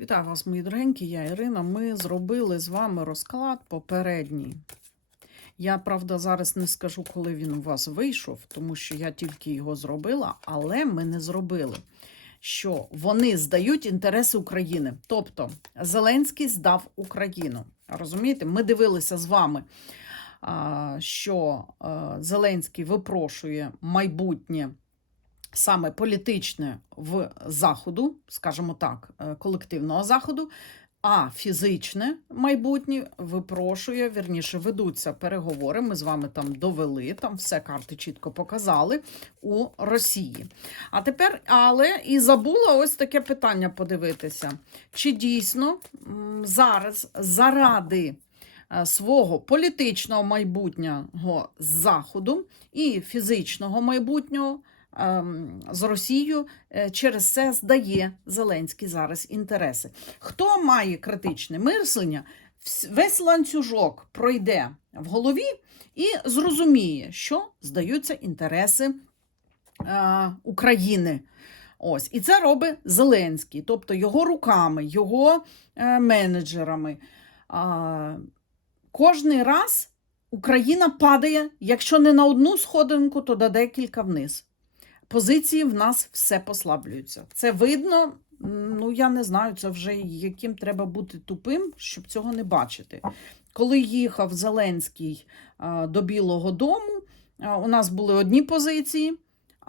Вітаю вас, мої дорогенькі, я Ірина. Ми зробили з вами розклад попередній. Я, правда, зараз не скажу, коли він у вас вийшов, тому що я тільки його зробила, але ми не зробили, що вони здають інтереси України. Тобто Зеленський здав Україну. Розумієте, ми дивилися з вами, що Зеленський випрошує майбутнє саме політичне в заходу, скажімо так, е, колективного заходу, а фізичне майбутнє випрошує, вірніше, ведуться переговори. Ми з вами там довели, там все карти чітко показали у Росії. А тепер, але і забула ось таке питання подивитися: чи дійсно зараз заради е, свого політичного майбутнього заходу і фізичного майбутнього з Росією е, через це здає Зеленський зараз інтереси. Хто має критичне мислення, весь ланцюжок пройде в голові і зрозуміє, що здаються інтереси е, України. Ось, і це робить Зеленський, тобто його руками, його е, менеджерами. Кожний раз Україна падає, якщо не на одну сходинку, то на декілька вниз. Позиції в нас все послаблюються. Це видно, ну я не знаю, це вже яким треба бути тупим, щоб цього не бачити. Коли їхав Зеленський до Білого Дому, у нас були одні позиції.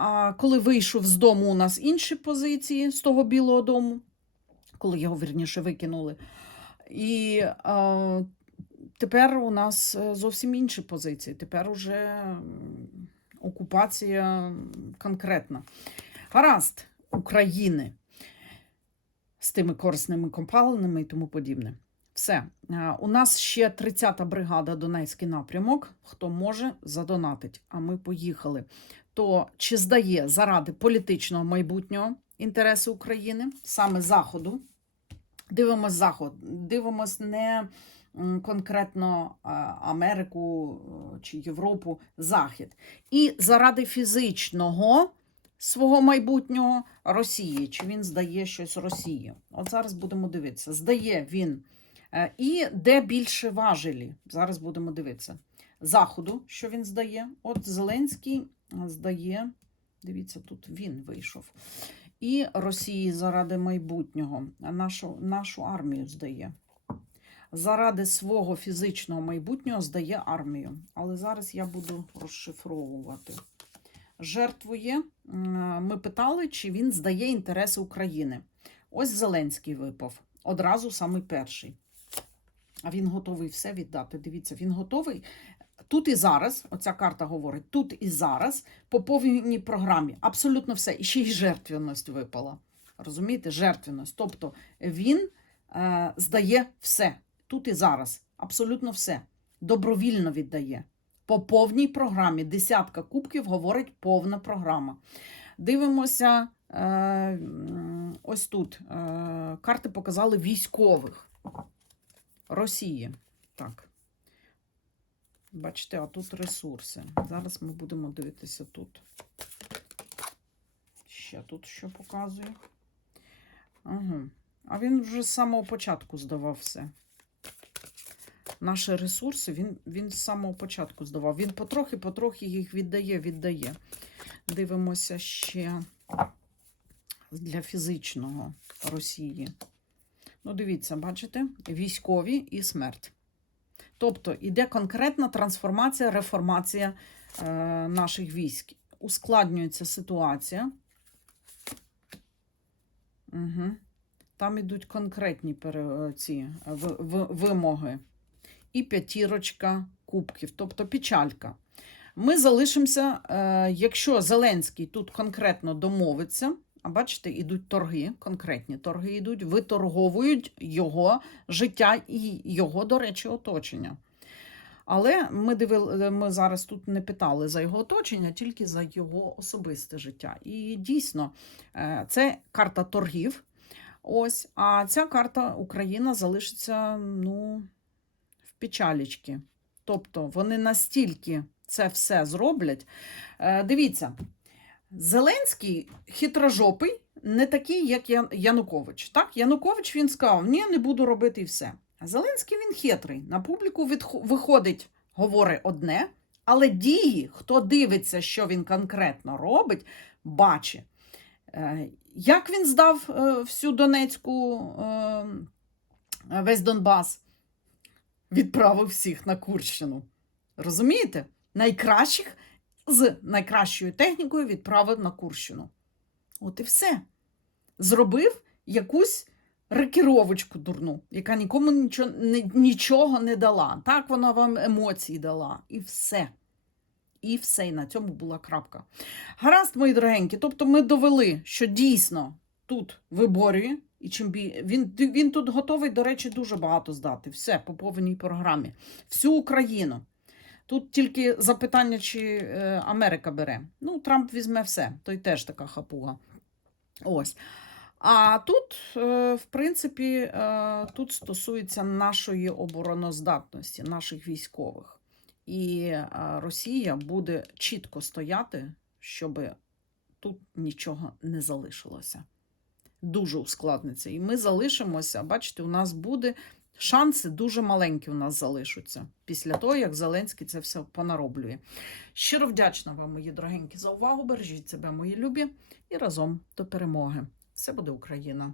А коли вийшов з дому, у нас інші позиції з того Білого Дому, коли його вірніше викинули. І а, тепер у нас е, зовсім інші позиції. Тепер уже окупація конкретна. Гаразд України з тими корисними компаленими і тому подібне. Все. У нас ще 30-та бригада Донецький напрямок. Хто може, задонатить. А ми поїхали. То чи здає заради політичного майбутнього інтереси України, саме Заходу? Дивимось Заход, дивимось не конкретно Америку е, чи Європу, Захід. І заради фізичного свого майбутнього Росії, чи він здає щось Росії. От зараз будемо дивитися. Здає він. Е, І де більше важелі? Зараз будемо дивитися. Заходу, що він здає. От Зеленський е, здає. Дивіться, тут він вийшов. І Росії заради майбутнього, нашу, нашу армію здає. Заради свого фізичного майбутнього здає армію. Але зараз я буду розшифровувати. Жертвує. Ми питали, чи він здає інтереси України. Ось Зеленський випав. Одразу самий перший. А він готовий все віддати. Дивіться, він готовий тут і зараз. Оця карта говорить: тут і зараз по повній програмі. Абсолютно все. І ще й жертвеність випала. Розумієте, жертвеність. Тобто він е, здає все тут і зараз. Абсолютно все. Добровільно віддає. По повній програмі. Десятка кубків говорить повна програма. Дивимося е, ось тут. Е, карти показали військових Росії. Так. Бачите, а тут ресурси. Зараз ми будемо дивитися тут. Ще тут що показує. Ага. А він вже з самого початку здавав все. Наші ресурси він, він з самого початку здавав. Він потрохи-потрохи їх віддає, віддає. Дивимося ще для фізичного Росії. Ну, дивіться, бачите? Військові і смерть. Тобто іде конкретна трансформація, реформація е, наших військ. Ускладнюється ситуація. Угу. Там ідуть конкретні пере, ці е, вимоги. І п'ятірочка кубків, тобто печалька. Ми залишимося, е, якщо Зеленський тут конкретно домовиться, а бачите, ідуть торги, конкретні торги йдуть, виторговують його життя і його, до речі, оточення. Але ми, дивили, ми зараз тут не питали за його оточення, тільки за його особисте життя. І дійсно, е, це карта торгів. Ось, а ця карта Україна залишиться ну, печалічки. Тобто вони настільки це все зроблять. Е, Дивіться, Зеленський хитрожопий не такий, як Янукович. Так, Янукович він сказав: ні, не буду робити і все. А Зеленський він хитрий. На публіку виходить, говорить одне, але дії, хто дивиться, що він конкретно робить, бачить. Е, Як він здав е, всю Донецьку, весь Донбас, відправив всіх на Курщину. Розумієте? Найкращих з найкращою технікою відправив на Курщину. От і все. Зробив якусь рекіровочку дурну, яка нікому нічого не, нічого не дала. Так вона вам емоції дала. І все. І все, і на цьому була крапка. Гаразд, мої дорогенькі, тобто ми довели, що дійсно тут виборює, і чим бі... він, він тут готовий, до речі, дуже багато здати. Все по повній програмі. Всю Україну. Тут тільки запитання, чи е, Америка бере. Ну, Трамп візьме все, той теж така хапуга. Ось. А тут, е, в принципі, е, тут стосується нашої обороноздатності, наших військових. І Росія буде чітко стояти, щоб тут нічого не залишилося. Дуже ускладниться. І ми залишимося, бачите, у нас буде шанси дуже маленькі у нас залишаться після того, як Зеленський це все понароблює. Щиро вдячна вам, мої дорогенькі, за увагу. Бережіть себе, мої любі, і разом до перемоги. Все буде Україна!